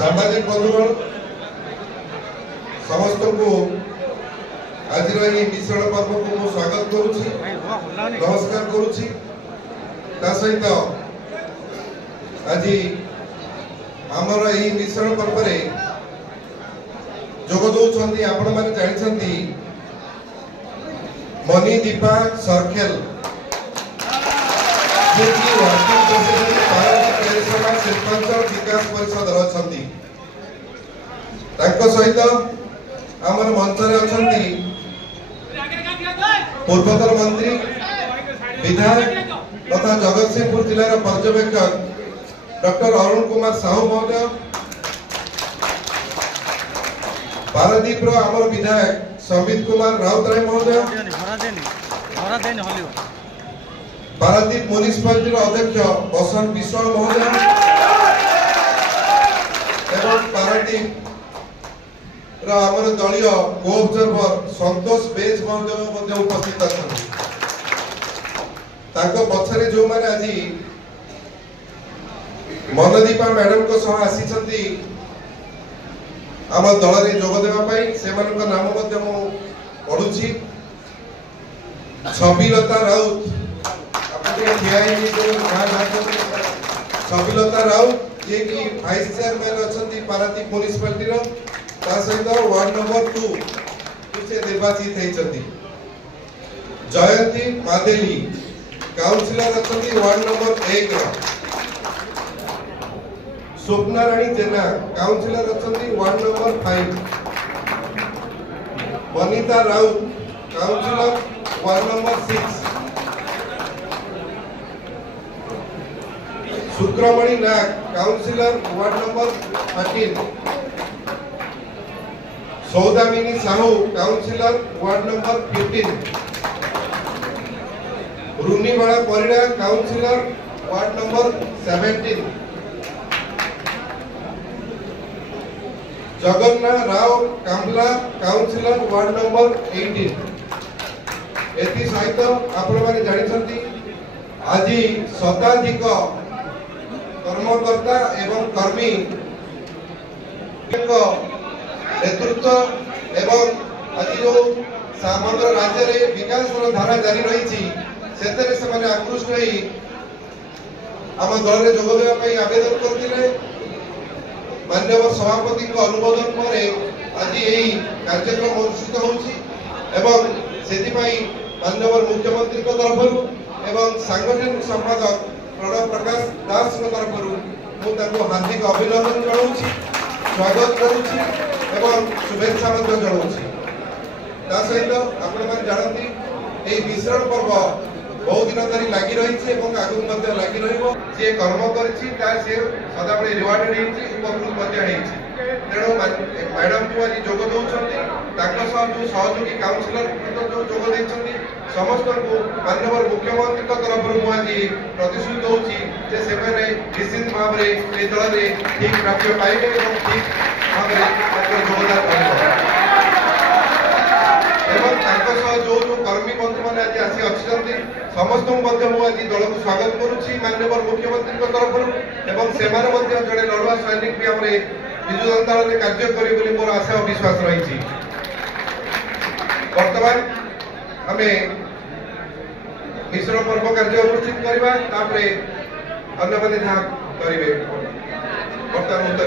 सामाजिक बंधुगण समस्त को आज मिश्रण पर्व को मु स्वागत करुछि, नमस्कार करुछि। ता सहित आज आमर यही मिश्रण पर्व रे जोग दौरान आपण माने जानिछंती मनी दीपा सर्केल जे कि वर्किंग प्रेसिडेंट पारंपरिक परिश्रम शिल्पांचल विकास परिषद रछंती। तांको सहित आमर मंच रे अछंती पूर्वतन मंत्री विधायक तथा जगतसिंहपुर जिलार पर्यवेक्षक डॉक्टर अरुण कुमार साहू महोदय, पारादीप आमर विधायक समित कुमार राउतराय महोदय, पारादीप म्युनिसिपालिटी अध्यक्ष बसंत विश्वाल महोदय एवं पारादीप आमर दलीय को ऑब्जर्वर संतोष बेज महोदय उपस्थित अच्छा। पछरे जो मैंने आज मनदीपा मैडम को सह आसी आम दल में जोग देवाई से नाम पढ़ुची। छबिलता राउत छबिलता राउत ये कि वाइस चेयरमैन अच्छा पारादीप म्युनिसिपालिटी सहित वार्ड नंबर 2 से निर्वाचित होती। जयंती मादेली काउंसिलर अच्छा ward number 1। Swapna Rani Jena councillor अच्छा ward number 5। Banita Raut councillor ward number 6। Sukramani Nag councillor ward number 13। Saudamini Sahu councillor ward number 15। Runibala Parida councillor ward number 17। Jagannath Rao Kamala councillor ward number 18। एति सहित आपण माने जानिछंती आज शताधिक कर्मकर्ता एवं कर्मी नेतृत्व एवं आज जो समग्र राज्य रे विकास धारा जारी रही से आकृष्ट होई आम दल में जोग देवा आवेदन करते। माननीय सभापति अनुमोदन पर आज यही कार्यक्रम अनुष्ठित होउछि एवं सेतिपई माननीय मुख्यमंत्री तरफ एवं सांगठनिक संपादक प्रणव प्रकाश दास तरफ मुझे हार्दिक अभिनंदन जनाऊँ, स्वागत करुछि एवं शुभेच्छा जनाऊँ। ता सहित आपण माने जानती ए मिश्रण पर्व बहुत दिन धरी लगी रही आगु लगी रही। जे कर्म करिछि से सदाबले रिवार्डेड होइछि, उपकृत होइछि। तेणु मैडम को आज जोग दौरान जो सहयोगी काउंसिलर जो जोग देइछन्ति समस्त को माननीय मुख्यमंत्री तरफ मुझे प्रतिश्रुत होउछि जे सेमाने निश्चित भाव में ए दल में ठीक प्राप्य पाइबे और ठीक भाव में योगदान करिबे एवं जो जो कर्मी बंधु मैंने आज आसी अच्छी समस्त आज दल को स्वागत करुच्ची माननीय मुख्यमंत्री तरफ एवं से जड़े लड़ुआ सैनिक भी आम विजु जनता दल में कार्य करें मोर आशा और विश्वास रही। बर्तमान आम मिश्र पर्व कार्य अनुष्ठित करवा अन्य जहाँ करेंगे बर्तमान उत्तर